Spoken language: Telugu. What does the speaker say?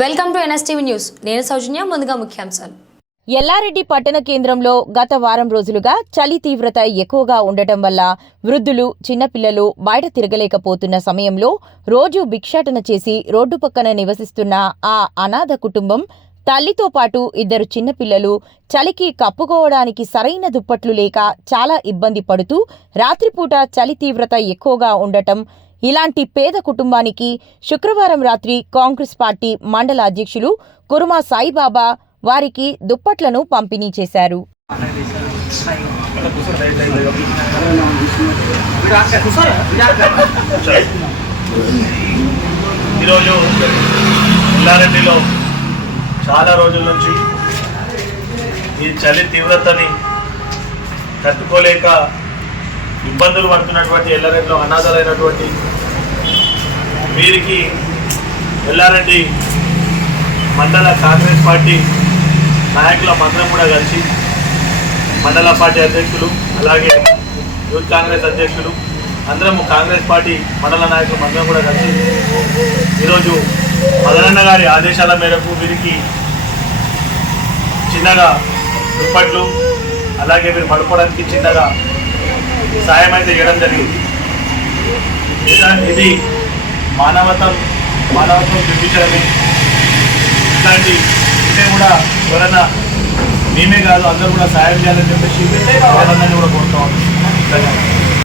Welcome to NSTV news. నేను సౌజన్య ముందుగా ముఖ్యాంశాలు. ఎల్లారెడ్డి పట్టణ కేంద్రంలో గత వారం రోజులుగా చలి తీవ్రత ఎక్కువగా ఉండటం వల్ల వృద్ధులు చిన్నపిల్లలు బయట తిరగలేకపోతున్న సమయంలో రోజు భిక్షాటన చేసి రోడ్డు పక్కన నివసిస్తున్న ఆ అనాథ కుటుంబం తల్లితో పాటు ఇద్దరు చిన్నపిల్లలు చలికి కప్పుకోవడానికి సరైన దుప్పట్లు లేక చాలా ఇబ్బంది పడుతూ రాత్రిపూట చలి తీవ్రత ఎక్కువగా ఉండటం ఇలాంటి పేద కుటుంబానికి శుక్రవారం రాత్రి కాంగ్రెస్ పార్టీ మండల అధ్యక్షులు కురుమా సాయిబాబా వారికి దుప్పట్లను పంపిణీ చేశారు. ఈరోజు ఎల్లారెడ్డిలో చాలా రోజుల నుంచి ఈ చలి తీవ్రతని తట్టుకోలేక ఇబ్బందులు పడుతున్నటువంటి ఎల్లారెడ్డిలో అనాథలైనటువంటి వీరికి ఎల్లారెడ్డి మండల కాంగ్రెస్ పార్టీ నాయకుల మందరం కూడా కలిసి మండల పార్టీ అధ్యక్షులు అలాగే యూత్ కాంగ్రెస్ అధ్యక్షులు అందరం కాంగ్రెస్ పార్టీ మండల నాయకులు మందరం కూడా కలిసి ఈరోజు మదనన్న గారి ఆదేశాల మేరకు వీరికి చిన్నగా దుప్పట్లు అలాగే మీరు పడుకోవడానికి చిన్నగా సాయం అయితే చేయడం జరిగింది. ఇది మానవతం మానవత్వం చూపించడమే. ఇట్లాంటి ఉంటే కూడా ఎవరైనా మేమే కాదు అందరూ కూడా సాయం చేయాలని చెప్పేసి వాళ్ళందరినీ కూడా కోరుతాం ధన్యవాదాలు.